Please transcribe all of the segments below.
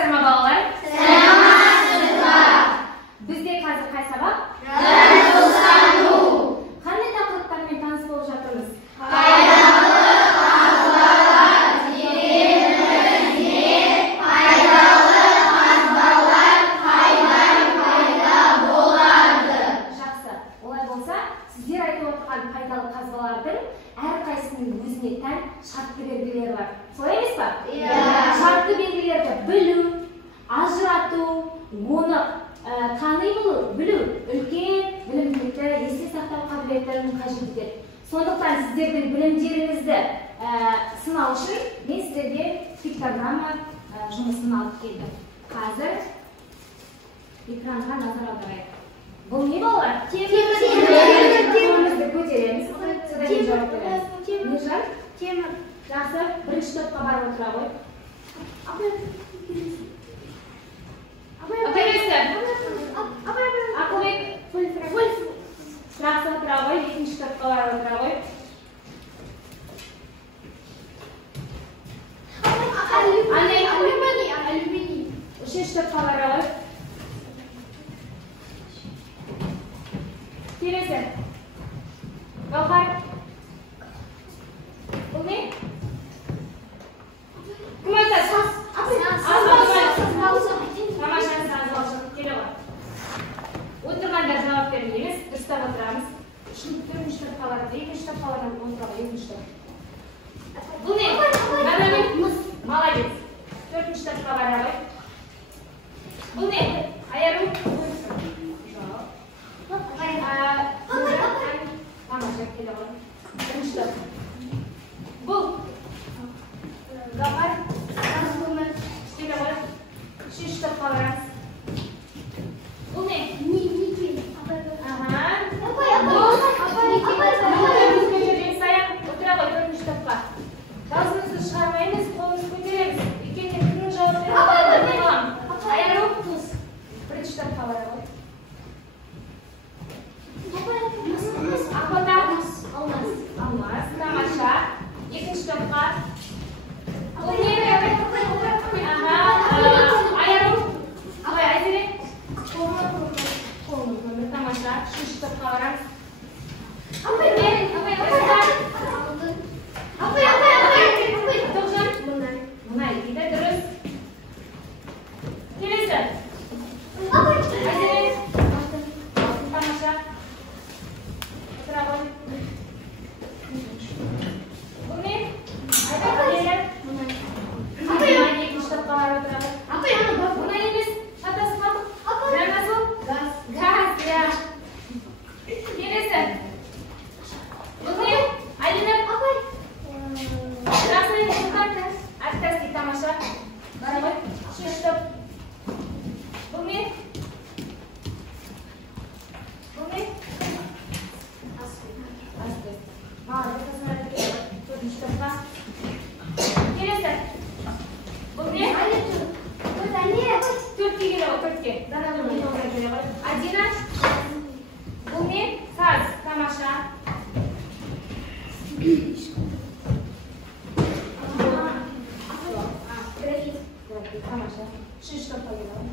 Саламатсыздар ма балалар? Саламатсыздар. Бізде қазір қай сабақ? Жаратылыстану. Қандай тақырыптармен таныс болып жатырмыз? Пайдалы қазбалар, дегенімізде пайдалы қазбалар қайдан пайда болады? Жақсы. Олай болса, сіздер айтып отырған пайдалы қазбалардың әрқайсысының өзіне тән шартты белгілері бар. Солай емес па? Иә. Шартты белгілерді білу, ажырату, оны тани білу үлкен білімділікті, есте сақтау қабілетін қажет етеді. Сондықтан сіздердің білімдеріңізді сынау үшін мен сіздерге пиктограмма жұмысын алып келдім. Қазір экранға назар аударайық. Бұл не балалар? Темірді көтереміз. Содан жауап береміз. Нежан? Темір. Жақсы, бірінші топқа барып отыра ғой. Ақылбек. Жақсы отыра ғой, екінші топқа барып отыра ғой. Алюминий. Үшінші топқа бара ғой. Келесі. Гаухар. Бұл не? Кім айтады? Тамаша, сазбалшық. Келе ғой. Отырғандар жауап бермейміз. Дұрыстап отырамыз. Төртінші топқа барады. Екінші топқа барады. Отыра ғой, екінші топ. Бұл не? Молодец. Төртінші топқа бара ғой. Бұл не? Аяру. Тамаша, келе ғой. Бірінші топ. Бұл. Гаухар. Келе ғой. Үшінші топқа барамыз. Бұл не? Отыра ғой, төртінші топқа. Даусымызды шығармаймыз, қолымызды көтереміз. Екеуіне кімнің жауап береді? Аяру, туз. Бірінші топқа бара ғой. Ақбота. Алмаз. Тамаша. Екінші топқа. Бұл не? Аяру. Айзере. Қолының көмір. Тамаша. Үшінші топқа барамыз. Мұнай дейді, дұрыс. Келесі. Айзере. Тамаша. Отыра ғой. Бұл не? Екінші топқа барып отыра ғой. Мұнай емес. Шатасы ма? Жанасыл? Газ, иә. Келесі. Бұл не? Алина. Жақсы, әріптес дейді, тамаша. Бара ғой. Үшінші топ. Бұл не? Бұл не? Молодец, төртінші топқа. Келесі. Бұл не? Төртке келе ғой, төртке. Адина. Бұл не? Саз, тамаша. Тамаша. Үшінші топқа келе ғой.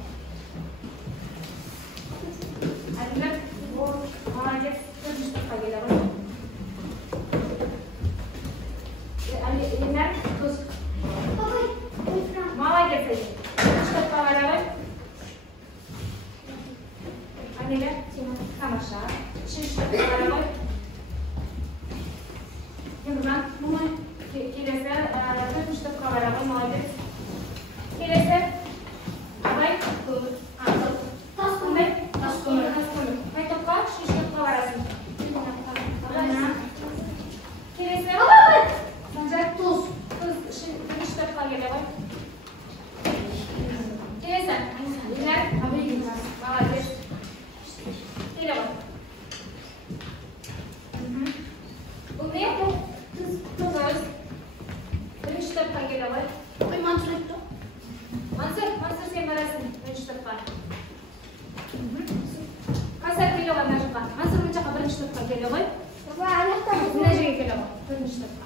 Адина. Молодец, төртінші топқа келе ғой. Ленар, туз. Молодец, Адина. Үшінші топқа бара ғой. Анеля, тамаша. Үшінші топқа бара ғой. Темірман, келесі. Төртінші топқа бара ғой, молодец. Келесі. Абай. Тас көмір. Қай топқа? Үшінші топқа барасың. Келесі. Санжар, туз. Бірінші топқа келе ғой. Келесі. Ленар. Молодец. Келе ғой. Бұл не? Туз. Бірінші топқа келе ғой. Мансур, сен барасың бірінші топқа. Қайсар келе ғой мына жаққа. Мансур мына жаққа бірінші топқа келе ғой. Мына жерге келе ғой, бірінші топқа.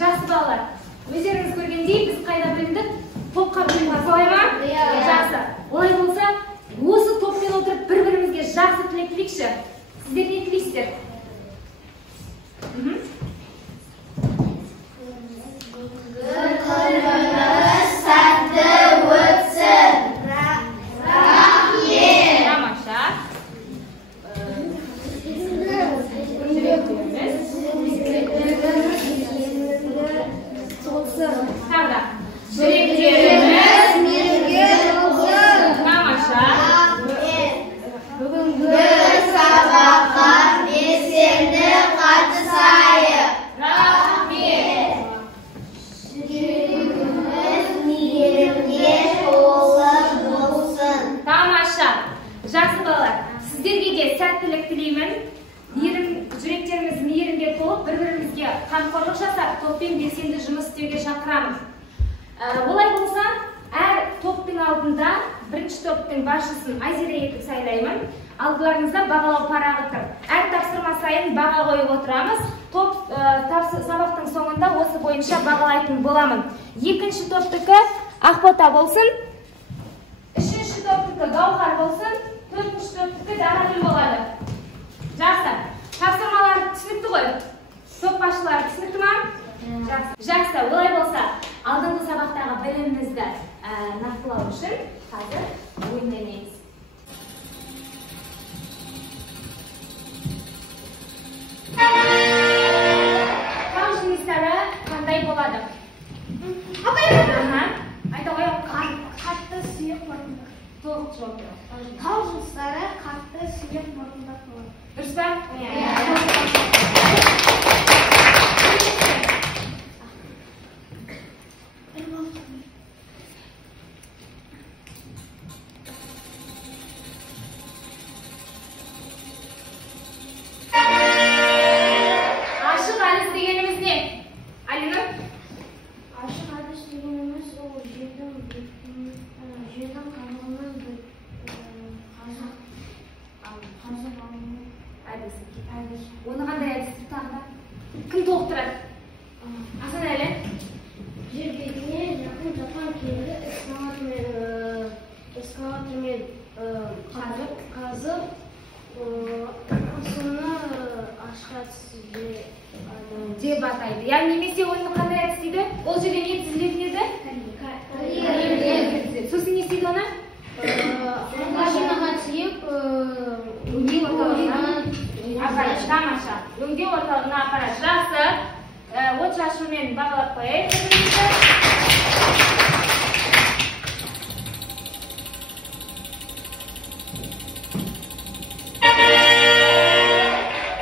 Жақсы балалар. Өздеріңіз көргендей, біз қайда бөліндік? Топқа бөлінді, солай ма? Жақсы. Олай болса, осы топпен отырып бір-бірімізге жақсы тілек тілейікші. Сіздер не тілейсіздер? Күніңіз сәтті өтсін. Рахмет. Тамаша. Тағы. Жүректеріміз мезгіл болсын. тамаша. Бүгінгі сабаққа белсенді қатысайық. Рахмет. Жүрегіміз мейірімге толы болсын. Тамаша. Жақсы балалар. Сіздерге де сәттілік тілеймін. Жүректеріміз мейірімге толып, бір-бірімізге қамқорлық жасап, топпен белсенді жұмыс істеуге шақырамыз. Олай болса, әр топтың алдында бірінші топтың басшысын Айзере етіп сайлаймын. Алдыларыңызда бағалау парағы тұр. Әр тапсырма сайын баға қойып отырамыз. Сабақтың соңында осы бойынша бағалайтын боламын. Екінші топтікі Ақбота болсын. Үшінші топтікі Гаухар болсын. Төртінші топтікі Дарагүл болады. Жақсы. Тапсырмалар түсінікті ғой? Топ басшылары түсінікті ма? Жақсы. Олай болса, алдыңғы сабақтағы білімімізді нақтылау үшін қазір ойындаймыз. Тау жыныстары қандай болады? Айта қой. Қатты сүйек мұртында. Толық жауап. Тау жыныстары қатты сүйек мұртында болады. Дұрыс па? Ашық әдіс дегеніміз не? Алина? Ашық әдіс дегеніміз ол жердің қабығынан қазып алынған Әдіс. Оны қандай әдіс тағы да? Кім толықтырады? Асан әлі? жер бетіне жақын жатқан кенді эскаватормен қазып соны ашық әдіс Деп атайды. Яғни немесе оны қандай әдіс дейді? Ол жерде не тізілетін еді? Сосын не істейді оны? машинаға тиеп Өңдеу орталығына апарады. Тамаша. Өңдеу орталығына апарады. Жақсы. От шашумен бағалап қояйық.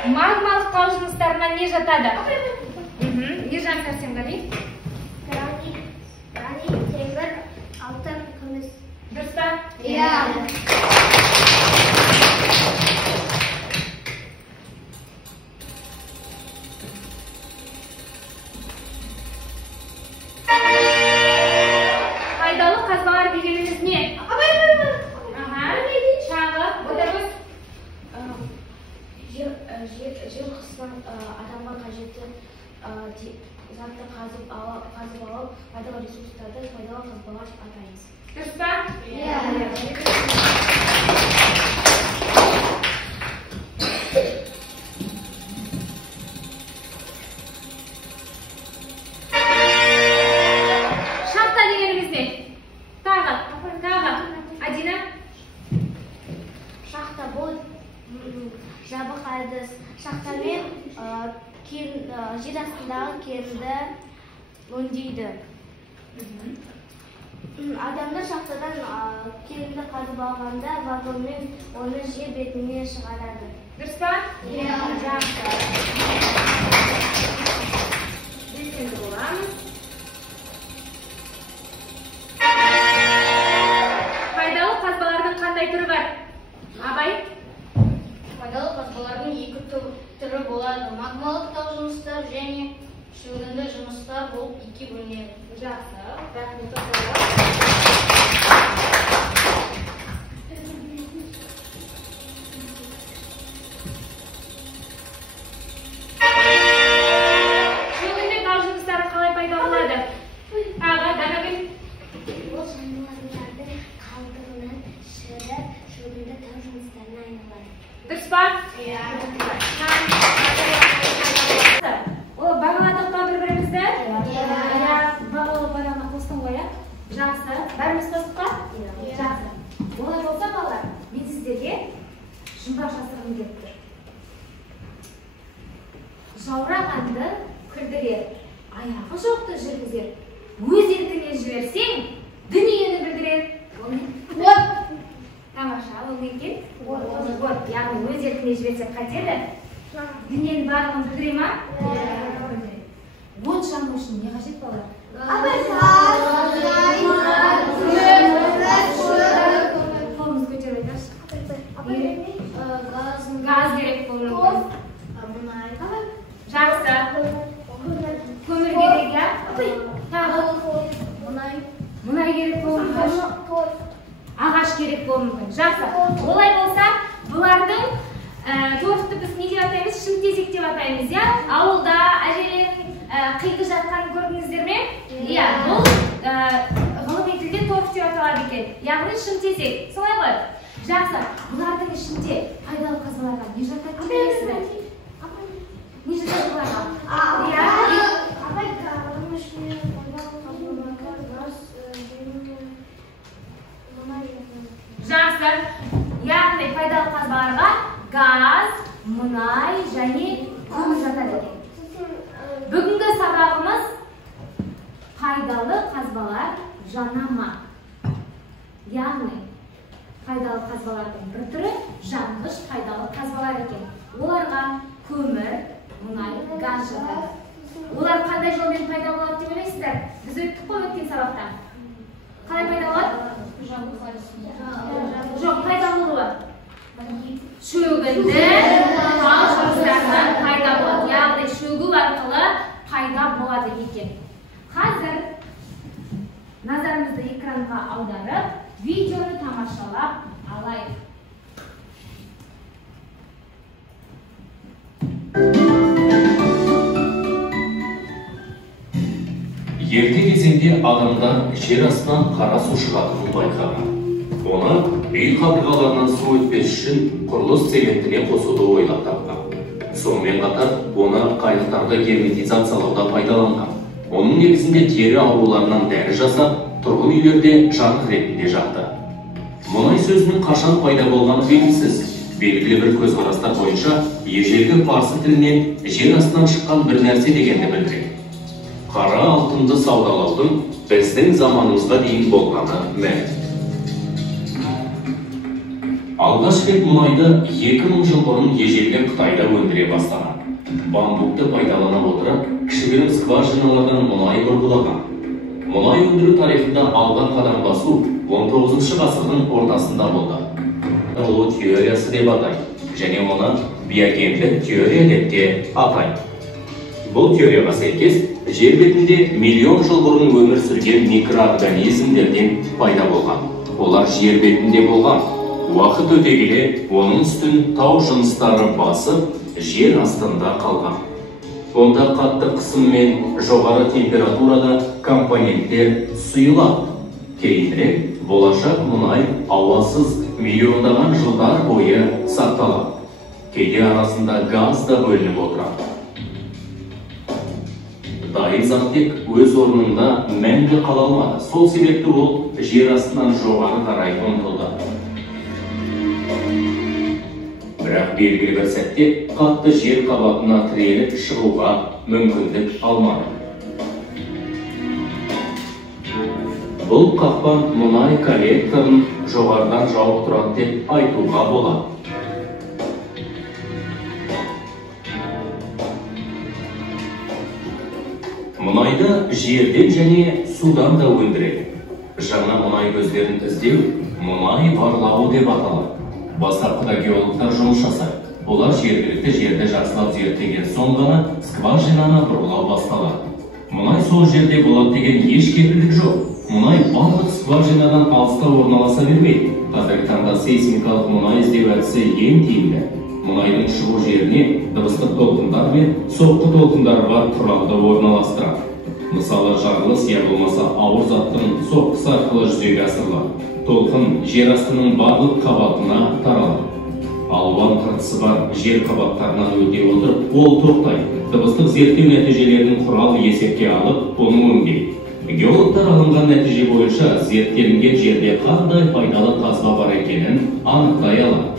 Магмалық тау жыныстарына не жатады? Ержан Сәрсенғали. гранит, темір, алтын, күміс. Дұрыс па? Пайдалы қазбалар дегеніміз не? Шағы, ботагөз. Жер қысынан адамға қажетті затты қазып алып, пайдалы ресурстарды пайдалы қазбалар деп атаймыз. Дұрыс па? Шахта дегеніміз не? Тағы. Адина? Шахта бұл жабық әдіс. Шахтамен жер астындағы кенді өңдейді. Адамдар шахтадан кенді қазып алғанда вагонмен оны жер бетіне шығарады. Дұрыс па? Жақсы. Белсенді боламыз. Пайдалы қазбалардың қандай түрі бар? Абай? Пайдалы қазбалардың екі түрі болады. Магмалық тау жыныстар және шөгінді жыныстар болып екі бөлінеді. Жақсы. Рахмет. Шөгінді тау жыныстары қалай пайда болады? Жақсы. Олай болса балалар, мен сіздерге жұмбақ жасырғым келіп тұр. Жаурағанды күлдірер, аяғы жоқты жүргізер. Өз еркіне жіберсең, дүниені білдірер. Тамаша, ол не екен? Яғни өз еркіне жіберсек қайтеді? Дүниенің барлығын білдіре ма? От жану үшін не қажет балалар? Қолымыз көтеріп айтаршы. Газ керек болуы мүмкін. Жақсы. Көмір керек, я? Тағы. Мұнай керек болуы мүмкін. Ағаш керек болуы мүмкін. Жақсы. Олай болса, бұлардың торфты біз не деп атаймыз? Шымтезек деп атаймыз, я? Ауылда әжелердің қиқы жатқанын көрдіңіздер ме? Иә, бұл ғылыми тілде торф деп аталады екен. Яғни шымтезек. Солай ғой? Жақсы. Бұлардың ішінде пайдалы қазбаларға не жатады білесіздер? Не жатады бұларға? Жақсы. Яғни пайдалы қазбаларға газ, мұнай және көмір жатады екен. Бүгінгі сабағымыз пайдалы қазбалар жанама. Яғни пайдалы қазбалардың бір түрі жанғыш пайдалы қазбалар екен. Оларға көмір, мұнай, газ жатады. Олар қандай жолмен пайда болады деп ойлайсыздар? Біз өттік қой өткен сабақта. Қалай пайда болады? Жоқ, пайдалылығы. Шөгінді тау жыныстарынан пайда болады. Яғни шөгу арқылы пайда болады екен. Қазір назарымызды экранға аударып, видеоны тамашалап алайық. Ерте кезеңде адамдар жер астынан қара су шығатынын байқаған. Оны үй қабырғаларынан су өтпес үшін құрылыс цементіне қосуды ойлап тапқан. Сонымен қатар оны қайықтарды герметизациялауда пайдаланған. Оның негізінде тері ауруларынан дәрі жасап, тұрғын үйлерде жарық ретінде жақты. Мұнай сөзінің қашан пайда болғаны белгісіз. Белгілі бір көзқарастар бойынша ежелгі парсы тілінен жер астынан шыққан бір нәрсе дегенді білдіреді. Қара алтынды саудалаудың біздің заманымызға дейін болғаны мәлім. Алғаш рет мұнайды 2000 жыл бұрын ежелгі Қытайда өндіре бастаған. Бамбукты пайдалана отырып, кішігірім скважиналардан мұнай бұрғылаған. Мұнай өндіру тарихында алған қадам басу 19 ғасырдың ортасында болды. Ол теориясы деп атайды, және оны биогендік теория деп те атайды. Бұл теорияға сәйкес, жер бетінде миллион жыл бұрын өмір сүрген микроорганизмдерден пайда болған. Олар жер бетінде болған. Уақыт өте келе, оның үстін тау жыныстары басып, жер астында қалған. Онда қатты қысым мен жоғары температурада компоненттер сұйылады. Кейінірек болашақ мұнай ауасыз миллиондаған жылдар бойы сақталады. Кейде арасында газ да бөлініп отырады. Дайын заттек өз орнында мәңгі қала алмады. Сол себепті ол жер астынан жоғары қарай ұмтылды. Бірақ белгілі бір сәтте қатты жер қабатына тіреліп шығуға мүмкіндік алмады. Бұл қақпан мұнай коллекторын жоғарыдан жауып тұрады деп айтуға болады. Мұнайды жерден және судан да өндіреді. Жаңа мұнай көздерін іздеу мұнай барлауы деп аталады. Бастапқыда геологтар жұмыс жасайды. Олар жергілікті жерді жақсылап зерттеген соң ғана скважинаны бұрғылау басталады. Мұнай сол жерде болады деген еш кепілдік жоқ. Мұнай барлық скважинадан алыста орналаса бермейді. Қазіргі таңда сейсмикалық мұнай іздеу әдісі ең тиімді. Мұнайдың шығу жеріне дыбыстық толқындар мен соққы толқындар бар құралды орналастырады. Мысалы, жарылыс я болмаса ауыр заттың соққысы арқылы жүзеге асырылады. Толқын жер астының барлық қабатына таралады. Алуан қыртысы бар жер қабаттарынан өте отырып, ол тоқтайды. Дыбыстық зерттеу нәтижелерін құрал есепке алып, оны өңдейді. Геологтар алынған нәтиже бойынша зерттелінген жерде қандай пайдалы қазба бар екенін анықтай алады.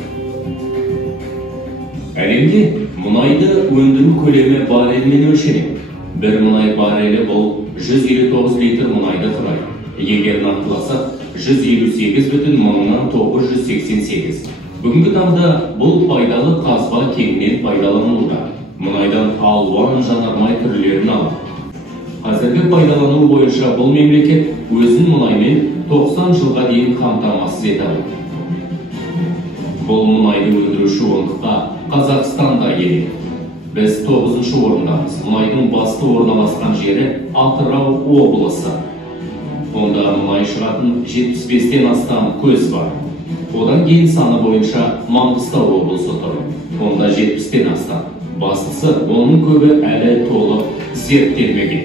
Әлемде мұнайды өндіру көлемі баррельмен өлшенеді. Бір мұнай баррелі бұл 159 литр мұнайды құрайды. Егер нақтыласақ, 158,988. Бүгінгі таңда бұл пайдалы қазба кеңінен пайдаланылуда. Мұнайдан алуан жанармай түрлерін алады. Қазіргі пайдалану бойынша бұл мемлекет өзін мұнаймен 90 жылға дейін қамтамасыз етеді. Бұл мұнайды өндіруші ондыққа Қазақстан да енеді. Біз 9-шы орындамыз. Мұнайдың басты орналасқан жері Атырау облысы. Онда мұнай шығатын 75-тен астам көз бар. Одан кейін саны бойынша Маңғыстау облысы тұр. Онда 70-тен астам. Бастысы, оның көбі әлі толық зерттелмеген.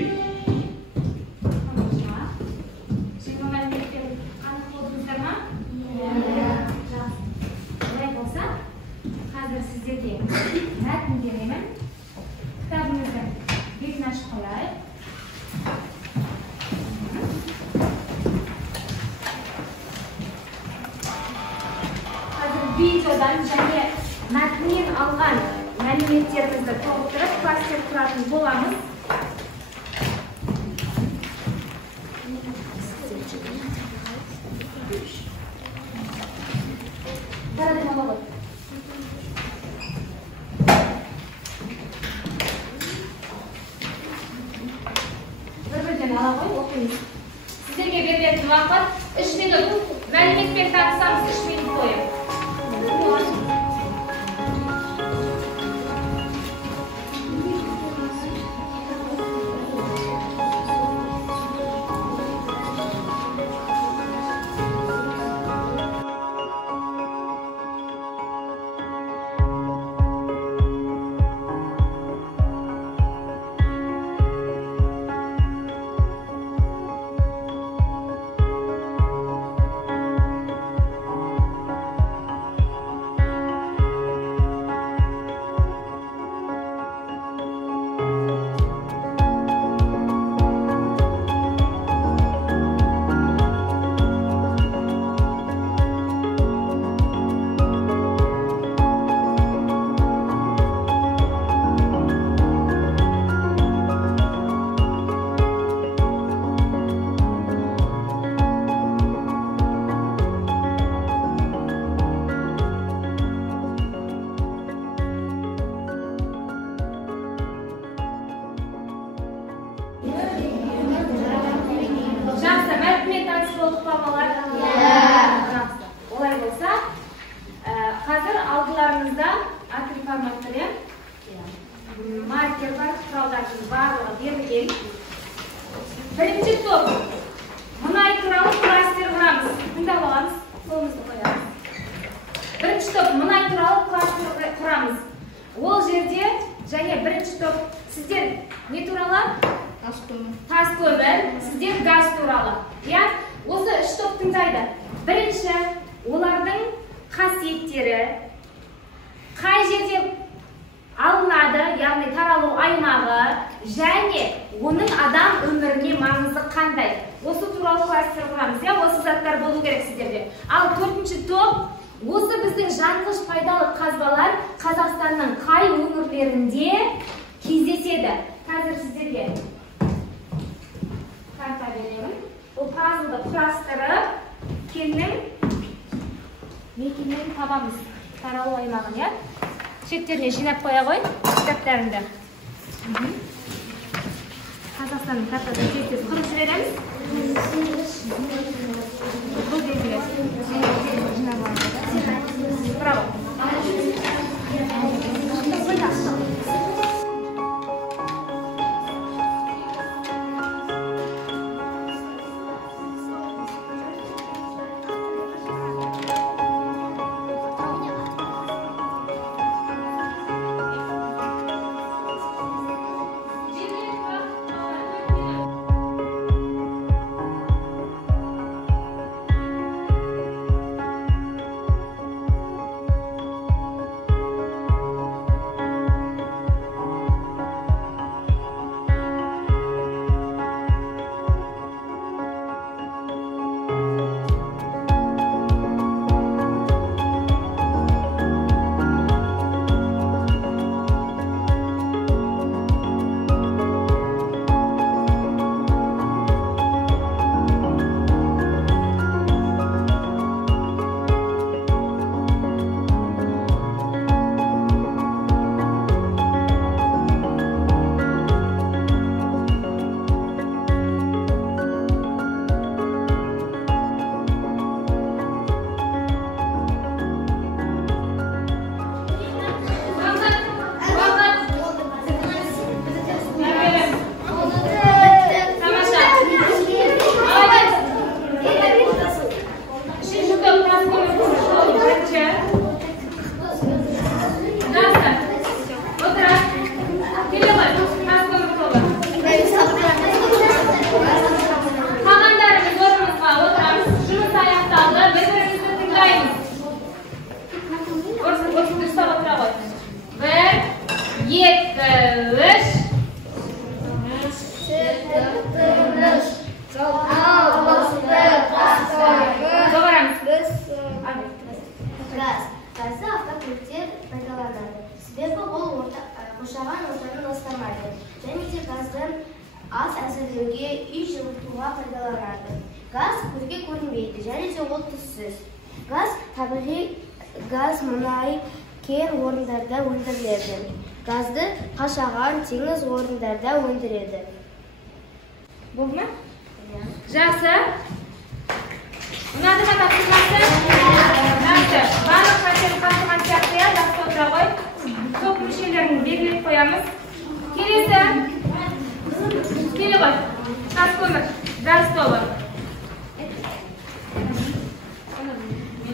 Видеодан және мәтіннен алған мәліметтерімізді толықтырып кластер құратын боламыз. Бір-бірден ала қой, оқимыз. Сіздерге берілетін уақыт 3 минут. Мәліметпен танысамыз 3 минут бойы. Олай болса, қазір алдыларыңызда A3 форматтары маркер бар, құралдардың барлығы берілген. Бірінші топ мұнай туралы кластер құрамыз. Тыңдап аламыз, қолымызды қоямыз. Бірінші топ мұнай туралы кластер құрамыз. Ол жерде және бірінші топ сіздер не туралы? Тас көмір, сіздер газ туралы. Осы үш топ тыңдайды. Бірінші, олардың қасиеттері, қай жерде алынады, яғни таралу аймағы, және оның адам өміріне маңызы қандай. Осы туралы кластер құрамыз, осы заттар болу керек сіздерде. Ал төртінші топ, осы біздің жанғыш пайдалы қазбалар Қазақстанның қай өңірлерінде кездеседі. Қазір сіздерге карта беремін. Бұл пазлды құрастырып, кеннің мекеннен табамыз. Таралу аймағын, шеттеріне жинап қоя ғой, кітаптарында. Қазақстанның картасын тез құрып жібереміз. Бұл белгілер. Браво. қоршаған ортаны ластамайды. Және де газды ас әзірлеуге, үй жылытуға пайдаланады. Газ көзге көрінбейді, және де ол түссіз. Газ табиғи газ мұнай кен орындарда өндіріледі. Газды қашаған теңіз орындарда өндіреді. Болды ма? Жақсы. Ұнады ма тапсырмасы? Жақсы. Барлық қатері қатырған сияқты жақсы отыра ғой. Топ мүшелерін белгілеп қоямыз. Келесі. Келе ғой. Тас көмір. Газ тобы.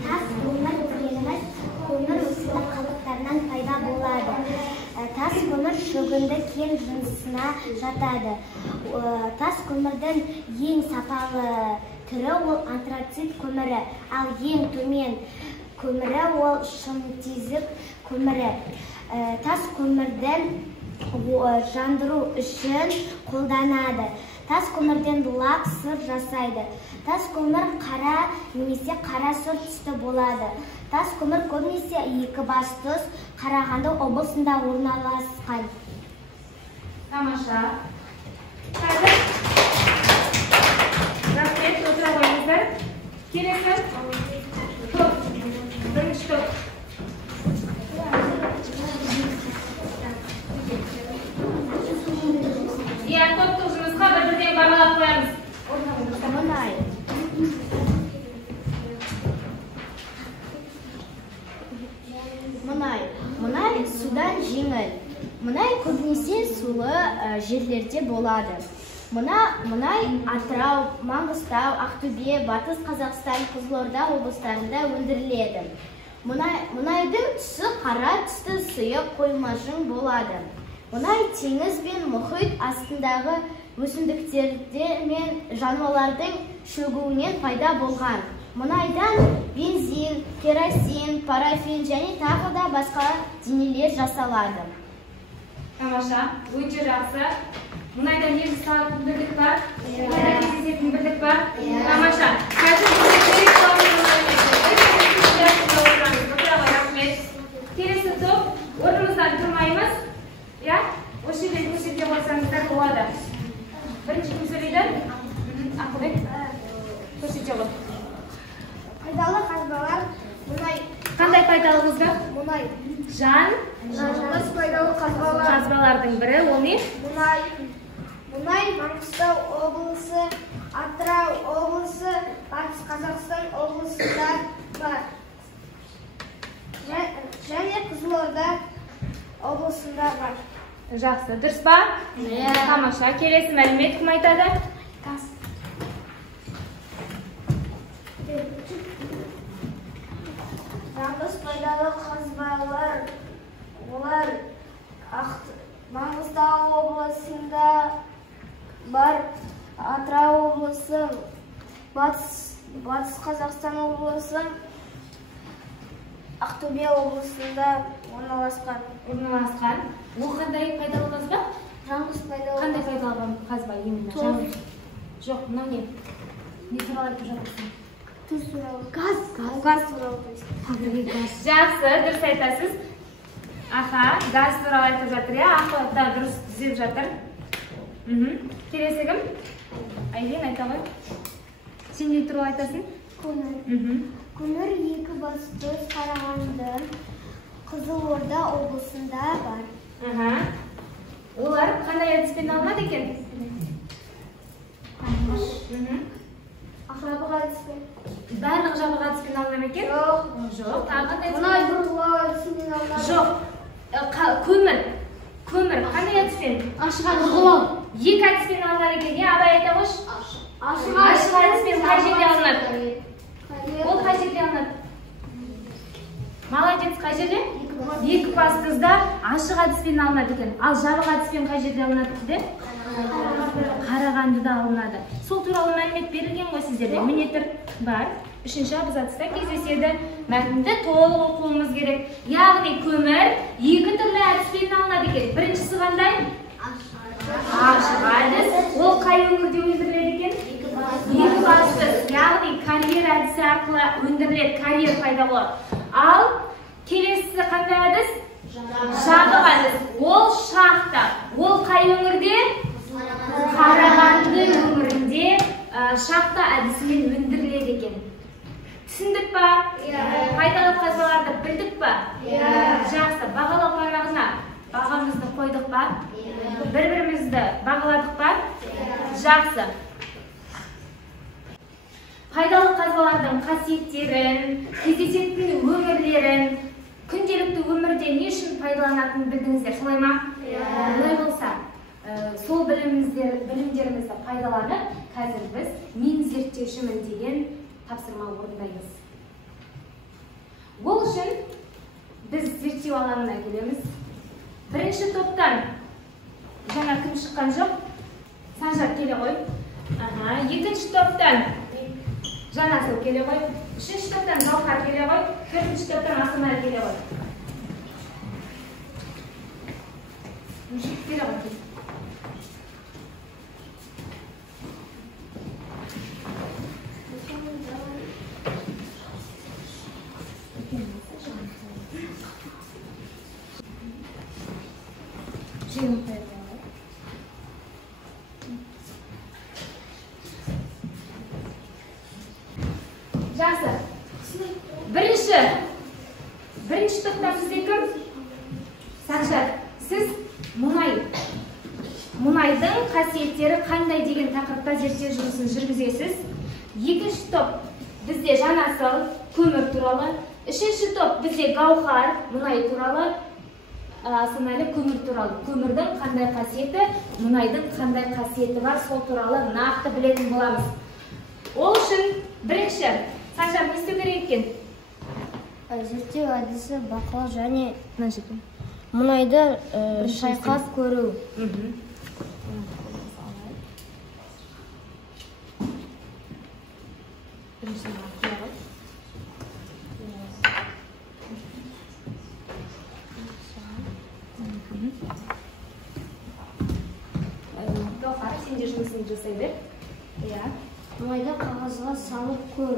Тас көмір дегеніміз көмір өсімдік қалдықтарынан пайда болады. Тас көмір шөгінді кен жынысына жатады. Тас көмірдің ең сапалы түрі ол антрацит көмірі, ал ең төмен көмірі ол шымтезек көмірі. Тас көмірден жандыру үшін қолданады. Тас көмірден лак сыр жасайды. Тас көмір қара немесе қара сұр түсті болады. Тас көмір көбінесе Екібастұз, Қарағанды облысында орналасқан. Тамаша. Қазір рахмет, отыра қойыңыздар. Келесі. Топ. Бірінші топ. Иә, топтық жұмысқа бір-бірден бағалап қоямыз. Мұнай судан жеңіл. Мұнай көбінесе сулы жерлерде болады. Мұнай Атырау, Маңғыстау, Ақтөбе, Батыс Қазақстан, Қызылорда облыстарында өндіріледі. Мұнайдың түсі қара түсті сұйық қоймашың болады. Мұнай теңіз бен мұхит астындағы өсімдіктерде мен жануарлардың шөгуінен пайда болған. Мұнайдан бензин, керосин, парафин және тағы да басқа денелер жасалады. Тамаша, өте жақсы. Мұнайдан не жасалатын бірлік бар? Мұнайда кездесетін бірлік бар? Тамаша. Келесі топ, орнымыздан тұрмаймыз. Осы жерден көрсетке қойсаңыздар болады. Бірінші кім сөйлейді? Ақылбек. Көрсете ғой. Пайдалы қазбалар мұнай. Қандай пайдалымыз бар? Мұнай. Жанымыз пайдалы қазбалар. Қазбалардың бірі, ол не? Мұнай Маңғыстау облысы, Атырау облысы, Батыс Қазақстан облысында бар. Және Қызылорда облысында бар. Жақсы, дұрыс па? Тамаша, келесі мәлімет кім айтады? Жанымыз пайдалы қазбалар, олар Маңғыстау облысында бар, Атырау облысы, Батыс Қазақстан облысы, Ақтөбе облысында орналасқан. Ол қандай пайдалы қазба? Жанымыз пайдалы. Қандай пайдалы қазба? Жоқ, мынау не? Не туралы айтып жатырсың? Тұз туралы. Газ туралы. Жақсы, дұрыс айтасыз. Газ туралы айтып жатыр, ақылда дұрыс түзеп жатыр. Келесі кім? Айлин, айта ғой. Сен не туралы айтасың? Көмір Екібастұз, Қарағанды, Қызылорда облысында бар. Олар қандай әдіспен алынады екен? Жабық әдіспен. Барлық жабық әдіспен алынады екен? Жоқ. Мұнай бұрғылау әдіспен алынады. Жоқ. Көмір қандай әдіспен? Ашық бұрғылау. Екі әдіспен алынады екен, абай айта қойшы. Ашық әдіспен қай жерде алынады? Ол қай жерде алынады? Молодец, қай жерде? Екібастұзда ашық әдіспен алынады екен. Ал жабық әдіспен қай жерде алынады дейді? Қарағандыда алынады. Сол туралы мәлімет берілген ғой сіздерде. Міне тұр бар. Үшінші абзацта кездеседі. Мәтінді толық оқуымыз керек. Яғни көмір екі түрлі әдіспен алынады екен. Біріншісі қандай? Ашық әдіс. Ол қай өңірде өндіріледі екен? Екібастұз. Яғни карьер әдісі арқылы өндіріледі, карьер пайда болады. Ал келесісі қандай әдіс? Жағылған. Ол шахта. Ол қай өңірде? Қарағанды өңірінде шахта әдісімен өндіріледі екен. Түсіндік па? Пайдалы қазбаларды білдік па? Жақсы. Бағалау парағына бағамызды қойдық па? Бір-бірімізді бағаладық па? Жақсы. Пайдалы қазбалардың қасиеттерін, кездесетін өмірлерін, күнделікті өмірде не үшін пайдаланатынын білдіңіздер, солай ма? Олай болса, сол білімдерімізді пайдаланып, қазір біз мен зерттеушімін деген тапсырма орындаймыз. Ол үшін біз зерттеу алаңына келеміз. Бірінші топтан жаңа кім шыққан жоқ? Санжар келе ғой. Екінші топтан Жанасыл келе ғой. Үшінші топтан Галқар келе ғой. Төртінші топтан Асымар келе ғой. Келе ғой. Жақсы. Бірінші топтан бізде кім? Санжар, сіз мұнайдың қасиеттері қандай деген тақырыпта зерттеу жұмысын жүргізесіз. Екінші топ бізде Жанасыл, көмір туралы. Үшінші топ бізде Гаухар, мұнай туралы. Асымәлі көмір туралы. Көмірдің қандай қасиеті, мұнайдың қандай қасиеті бар, сол туралы нақты білетін боламыз. Ол үшін бірінші Санжар не істеу керек екен? Зерттеу әдісі бақылау және мұнайды шайқап көру. Гаухар, сен де жұмысын жасай бер. Мұнайды қағазға салып көр.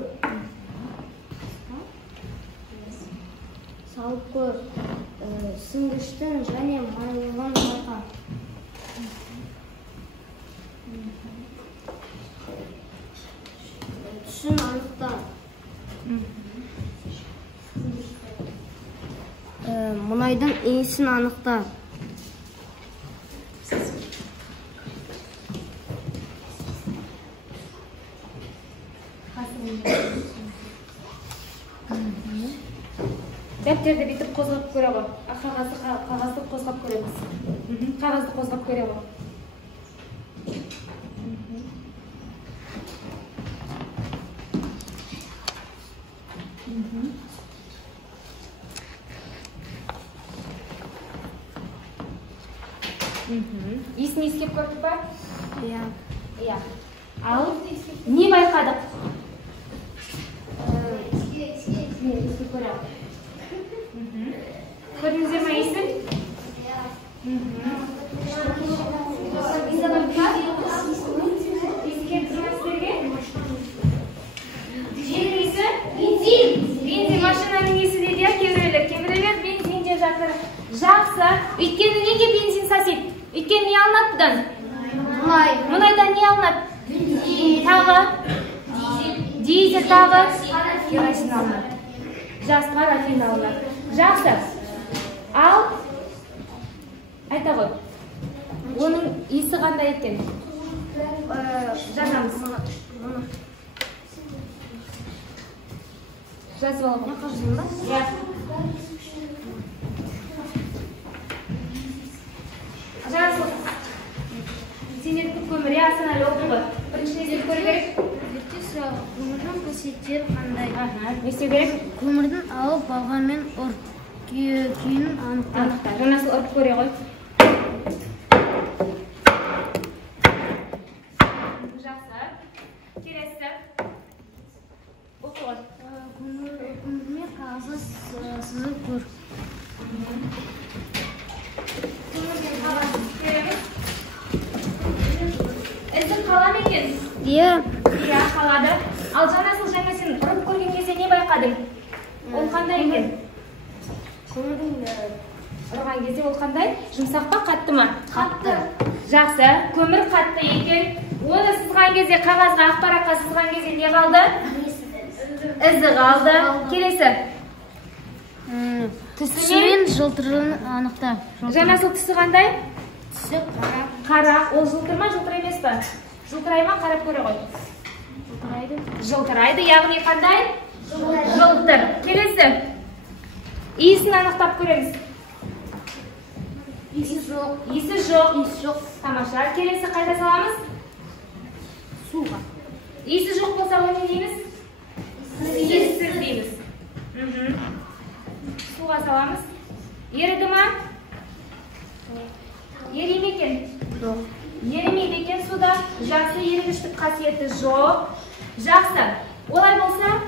Сіңгіштің және майлылығын байқа. Түсін анықта. Мұнайдың иісін анықта. Дәптерді бетіп қозғап көре ғой. Қағазды қозғап көреміз. Қағазды қозғап көре ғой. Есін ескеп көрдік па? Иә. Ал не байқадық? Ескеп көре. Көрдіңіздер ма есін? Ескеп тұрмасыздарге? Жер есі? Бензин машинаның есі дейді, кейбіреулер бензин деп жатыр. Жақсы. Өйткені неге бензин сасиды? Өйткені не алынады бұдан? Мұнайдан не алынады? Тағы? Дизель тағы? Керосин алынады. Жақсы, парафин алынады. Жақсы. Ал айта ғой. Оның иісі қандай екен? Жазамыз. Жазып алған қажын ба? Иә. Жазып. Сендерді көмір, ясын әлі оқы. Бірінші несін көрі керек? Көмірдің қасиеттері қандай? Не істеу керек? Көмірдің алып алғанмен күйін анықта. Жанасыл ұрып көре ғой. Жақсы. Келесі. Оқы ғой. Көмірмен қағазға сызып көр. Көмірмен қағазды көреміз. Ізін қала ма екен? Иә. Иә, қалады. Ал Жанасыл жаңа сен ұрып көрген кезде не байқадың? Ол қандай екен? Көмірдің ұрған кезде ол қандай? Жұмсақ па, қатты ма? Қатты. Жақсы. Көмір қатты екен. Оны сызған кезде, қағазға, ақпаратқа сызған кезде не қалды? Ізі қалды. Келесі. Түсімен жылтырын анықта. Жанасыл түсі қандай? Түсі қара. Қара. Ол жылтыр ма, жылтыр емес па? Жылтырай ма, қарап көре ғой. Жылтырайды, яғни қандай? Жылтыр. Келесі. Иісін анықтап көреміз. Иісі жоқ. Иісі жоқ. Иісі жоқ. Тамаша. Келесі қайда саламыз? Суға. Иісі жоқ болса не дейміз? Иіссіз дейміз. Суға саламыз. Еріді ма? Ериме екен? Жоқ. Еримейді екен суда. Жақсы, ерігіштік қасиеті жоқ. Жақсы. Олай болса,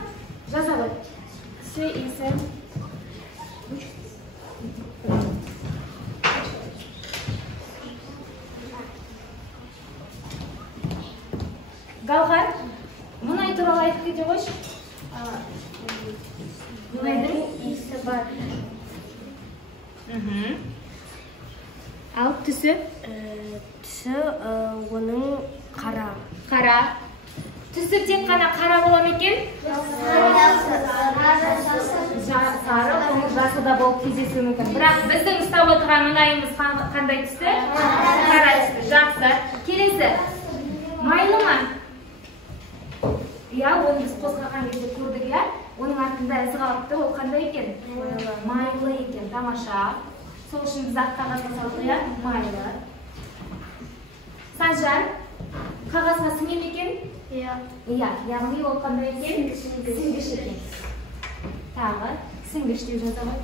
жаза ғой. Түсі, иісі. Галғар, мұнай туралы айтып кете қойшы. Мұнайдың иісі бар. Ал түсі? Түсі оның қара. Қара. Түсі тек қана қара бола екен? Сары, қоңыр жасы да болып кездесуі мүмкін. Бірақ біздің ұстап отырған мұнайымыз қандай түсті? Қара түсті. Жақсы. Келесі. Майлы ма? Иә, оны біз қозғаған кезде көрдік, иә? Оның артында ізі қалыпты, ол қандай екен? Майлы екен, тамаша. Сол үшін біз ақ қағазға салдық, иә? Майлы. Санжар, қағазға сіңем екен? Иә. Иә, яғни ол қандай екен? Сіңгіш екен. Тағы, сіңгіш деп жаза ғой.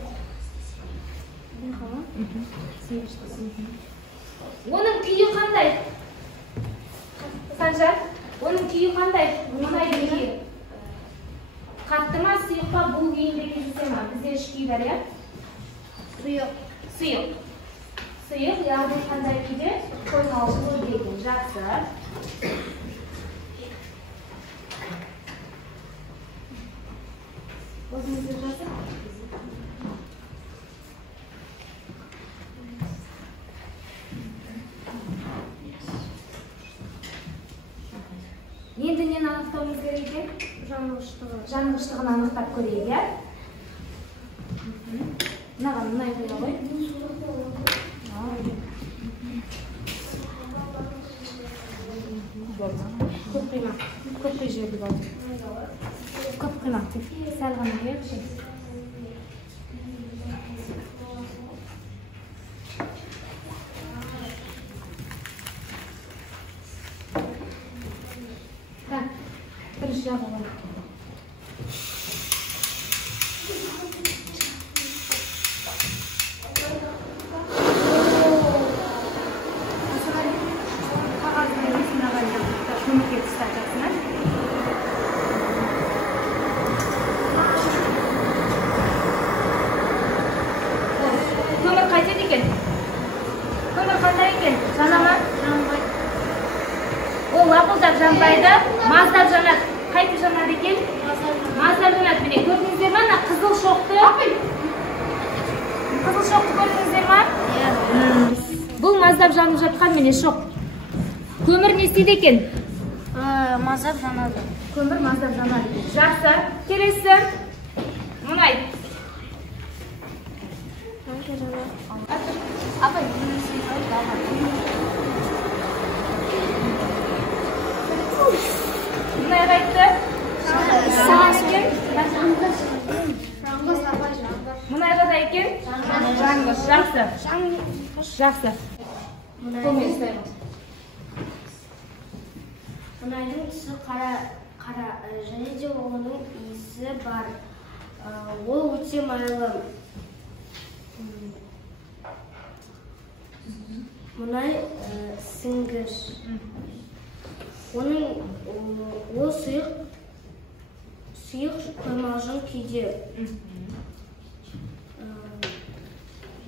Оның күйі қандай? Санжар, оның күйі қандай? Мұнайдың күйі. Қатты ма, сұйық па, бұл күйінде кездесе ма? Бізде үш күй бар, иә? Сұйық. Сұйық. Сұйық, яғни қандай күйде? Қоймаушы күйде екен. Жақсы. Өзіңізді жазып. Енді нені анықтауымыз керек екен? Жанғыштығын анықтап көрейік, иә? Мынаған мұнай қоя ғой. Көп қима. Көп қи жерді болды. Көп қима. Сәл ғана қойықшы. Бірінші жағы ғой. Көмір қайтеді екен? Көмір қандай екен? Жана ма? Жанбай. Ол лапылдап жанбайды, маздап жанады. Қайтып жанады екен? Маздап жанады. Міне, көрдіңіздер ма? Қызыл шоқты. Қызыл шоқты көрдіңіздер ма? Бұл маздап жанып жатқан міне шоқ. Көмір не істейді екен? Маздап жанады. Көмір маздап жанады. Жақсы. Келесі. Мұнай. Апай, Мұнай қайтты? Саған екен? Мұнайға да екен? Жанғыш. Жақсы. Жақсы. Мұнайдың түсі қара, және де оның иісі бар. Ол өте майлы. Мұнай сіңгіш. Ол сұйық қоймалжың күйде.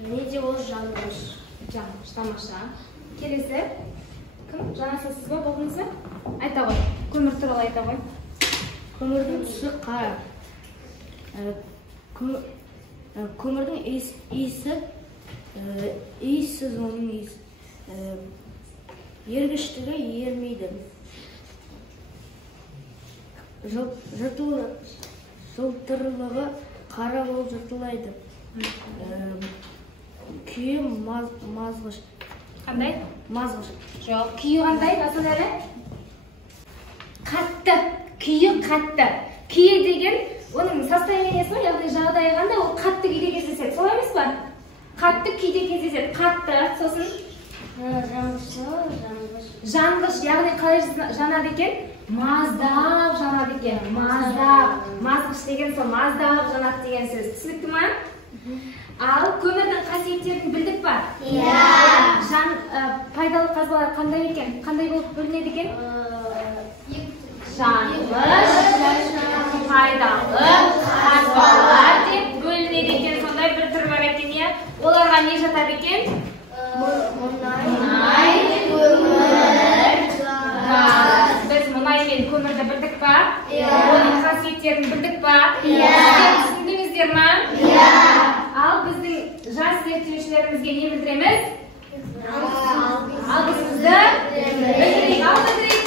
Және де ол жанғыш. Жанғыш, тамаша. Келесі. Кім? Жанасы сіз ба болдыңыз ба? Айта ғой. Көмір туралы айта ғой. Көмірдің түсі қара. Көмірдің иісі иіссіз оның иіс. Ергіштігі ермейді. Жылтырлығы қара болып жыртылайды. Күйі мазғыш. Қандай? Мазғыш. Жоқ, күйі қандай? Асыл әлі? Қатты. Күйі қатты. Күйі деген оның состояниесі ғой, яғни жағдайы қандай, ол қатты күйде кездеседі. Солай емес па? Қатты күйде кездеседі. Қатты, сосын жанғыш, яғни қалай жанады екен? Маздап жанады екен. Маздап. Мазғыш деген сол маздап жанады деген сөз. Түсінікті ма? Ал көмірдің қасиеттерін білдік па? Иә. Пайдалы қазбалар қандай екен? Қандай болып бөлінеді екен? Жанғыш, пайдалы қазбалар деп бөлінеді екен. Сондай бір түрі бар екен, иә? Оларға не жатады екен? Мұнай, көмір, газ. Біз мұнай мен көмірді білдік па? Оның қасиеттерін білдік па? Түсіндіңіздер ма? Ал біздің жас зерттеушілерімізге не білдіреміз? Алғысымызды білдірейік. Ал білдірейік.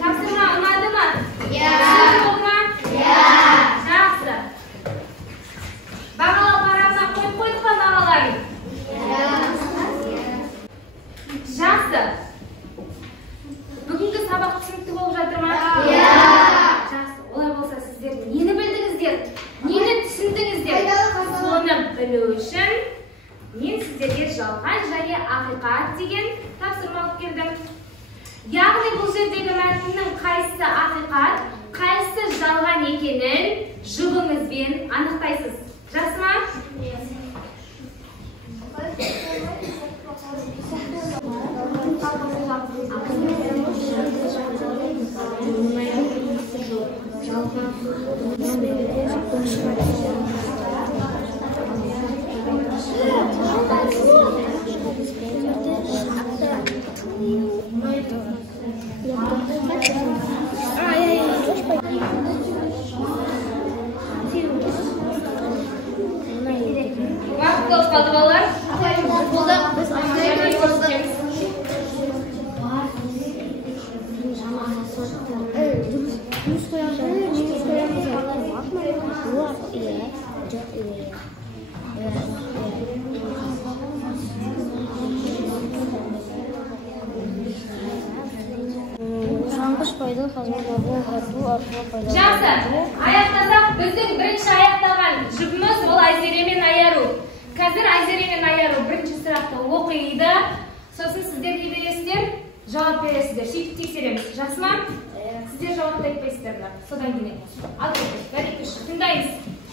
Тапсырма ұнады ма? Иә. Жақсы. Бағалау парағына қойып қойдық па бағаларын? Жақсы. Бүгінгі сабақ түсінікті болып жатыр ма? Иә. Жақсы. Олай болса сіздер нені білдіңіздер? Нені түсіндіңіздер? Соны білу үшін мен сіздерге жалған және ақиқат деген тапсырма алып келдім. Яғни бұл жердегі мәтіннің қайсысы ақиқат, қайсысы жалған екенін жұбыңызбен анықтайсыз. Жақсы ма? Уақыт болып қалды балалар. Жанғыш пайдалы қазбаларды ажырату арқылы пайдалы. Жақсы. Аяқтасақ, біздің бірінші аяқтаған жұбымыз ол Айзере мен Аяру. Қазір Айзере мен Аяру бірінші сұрақты оқиды. Сосын сіздер не бересіздер? Жауап бересіздер. Сөйтіп тексереміз. Жақсы ма? Сіздер жауапты айтпайсыздар да. Содан кейін. Ал кетіңіз. Бір, екі, үш. Тыңдаймыз.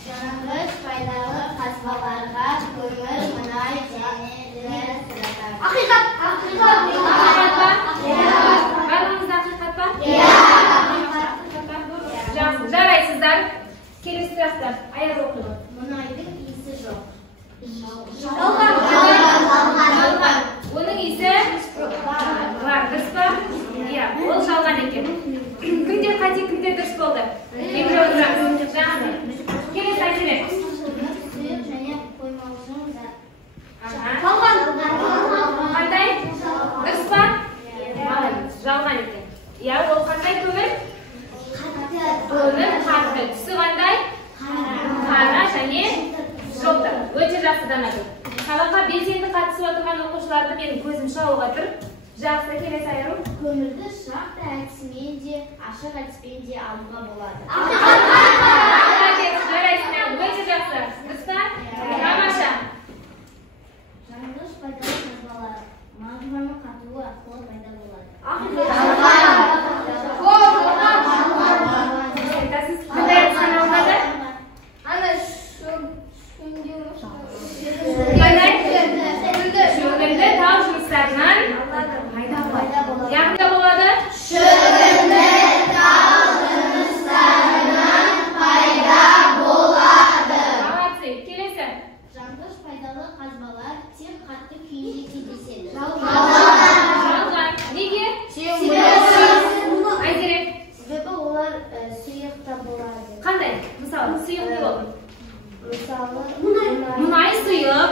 Жанғыш пайдалы қазбаларға көмір, мұнай және газ жатады. Ақиқат. Ақиқат па? Барлығыңызда ақиқат па? Жақсы. Жарайсыздар. Келесі сұрақтар. Аяр оқиды. Мұнайдың иісі жоқ. Жалған. Оның иісі бар. Дұрыс па? Иә, ол жалған екен. Кімдер қате, кімдер дұрыс болды? Емре отырамыз. Жақсы. Келесі Айзере. Сұйық және қоймалжың зат. Жалған. Қандай? Дұрыс па? Жалған екен. Иә, ол қандай көмір? Көмір қатты. Түсі қандай? Қара және жылтыр. Өте жақсы Данагүл. Сабаққа белсенді қатысып отырған оқушыларды менің көзім шалып отыр. Жақсы, келесі Айару. Көмірді шақты әдісімен де, ашық әдіспен де алуға болады. Жарайсың, өте жақсы. Дұрыс па? Тамаша. Жанғыш пайдалы қазбалар магманың қатуы арқылы пайда болады. Қандай әдіспен алынады? Шөгінді тау жыныстарынан пайда болады. Яғни болады? Шөгінді тау жыныстарынан Мысалы, сұйық не болды? Мысалы, Мұнай сұйық.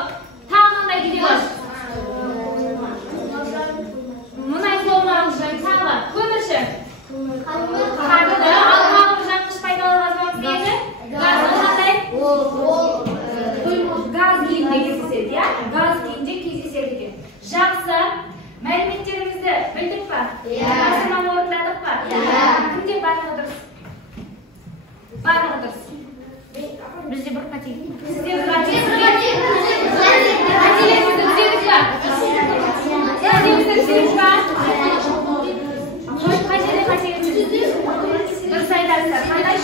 Тағы қандай кедергі бар? Мұнай болмағыжың тағы. Көмірші. Қарды, ал қалып жанғыш пайдалы газбамыз не еді? Газды қандай? Газ күйінде кездеседі, иә? Газ күйінде кездеседі екен. Жақсы. Мәліметтерімізді білдік па? Тапсырманы орындадық па? Кімде барлығы дұрыс? Барлығы дұрыс. Бізде бір қате. Сізде бір қате. Қателерімізді түзедік па? Қателерімізді түзедік па? Қай жерде қателерімізді? Дұрыс айтасыздар. Қандай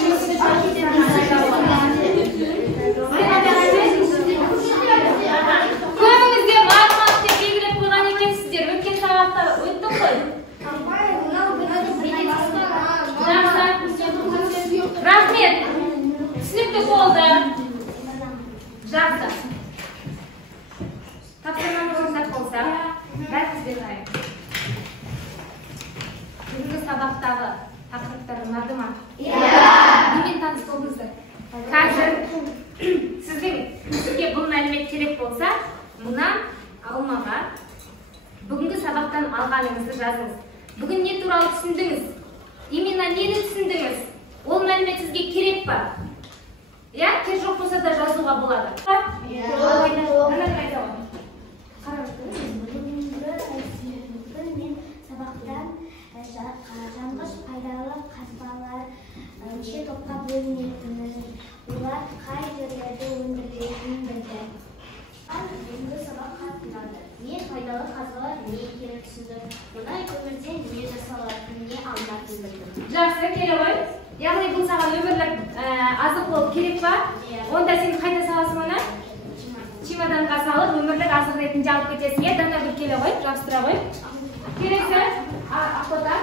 көбіңізде бармақ деп белгілеп қойған екенсіздер. Өткен сабақта өттік қой. Рахмет. Түсінікті болды. Жақсы. Тапсырманы орындап болсақ, бәрімізбен қарайық. Бүгінгі сабақтағы тақырыптар ұнады ма? Немен таныс болдыңыздар? Қазір сізге бұл мәлімет керек болса, мына алмаға бүгінгі сабақтан алғаныңызды жазыңыз. Бүгін не туралы түсіндіңіз? Именно нені түсіндіңіз? Ол мәлімет сізге керек па? Иә, керек жоқ болса да жазуға болады. Мен сабақтан жанғыш пайдалы қазбалар неше топқа бөлінетінін, олар қай жерлерде өндірілетінін білді. Бүгінгі сабақ қатты ұнады. Не пайдалы қазбалар, не керек түсіндім. Мұнай көмірден не жасалатынын, не алынатынын білдім. Жақсы, келе ғой. Яғни бұл саған өмірлік азық болып керек па? Онда сен қайда саласың оны? Чемоданға салып, өмірлік азық ретінде алып кетесің. Данагүл келе ғой, жабыстыра ғой. Келесі, Ақбота.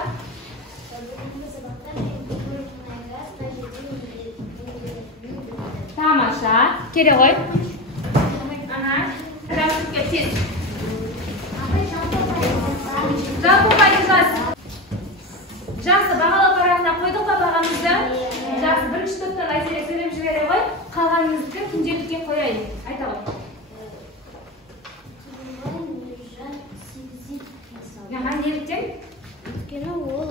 Тамаша, келе ғой. Рәсіпке тез. Жалпы қайды жаз. Жақсы, бағалы парағына қойдық па бағамызды? Жақсы, бірінші топтан Айселе сөйлеп жібере ғой. Қалғанымызды күнделікке қояйын. Айта ғой. Неліктен? Өйткені ол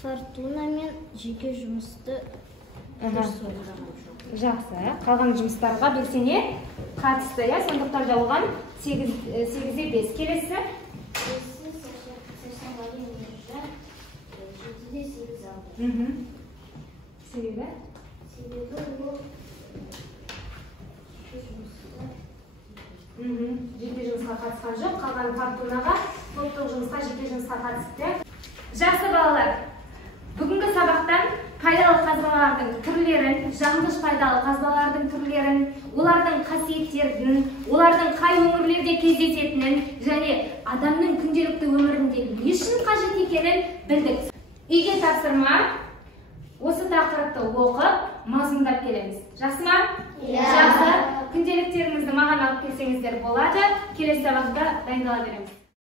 фортунамен жеке жұмысты дұрыс орындаған жоқ. Жақсы, қалған жұмыстарға белсене қатысты, иә? Сондықтан да оған 8-де 5. Келесі? Себебі? Себебі ол жеке жұмысқа қатысқан жоқ, қалған фортунаға, топтық жұмысқа, жеке жұмысқа қатысты. Жақсы балалар, бүгінгі сабақтан пайдалы қазбалардың түрлерін, жанғыш пайдалы қазбалардың түрлерін, олардың қасиеттерін, олардың қай өңірлерде кездесетінін және адамның күнделікті өмірінде не үшін қажет екенін білдік. Үйге тапсырма, осы тақырыпты оқып, мазмұндап келеміз. Жақсы ма? Жақсы. Күнделіктеріңізді маған алып келсеңіздер болады. Келесі сабақта дайындала береміз.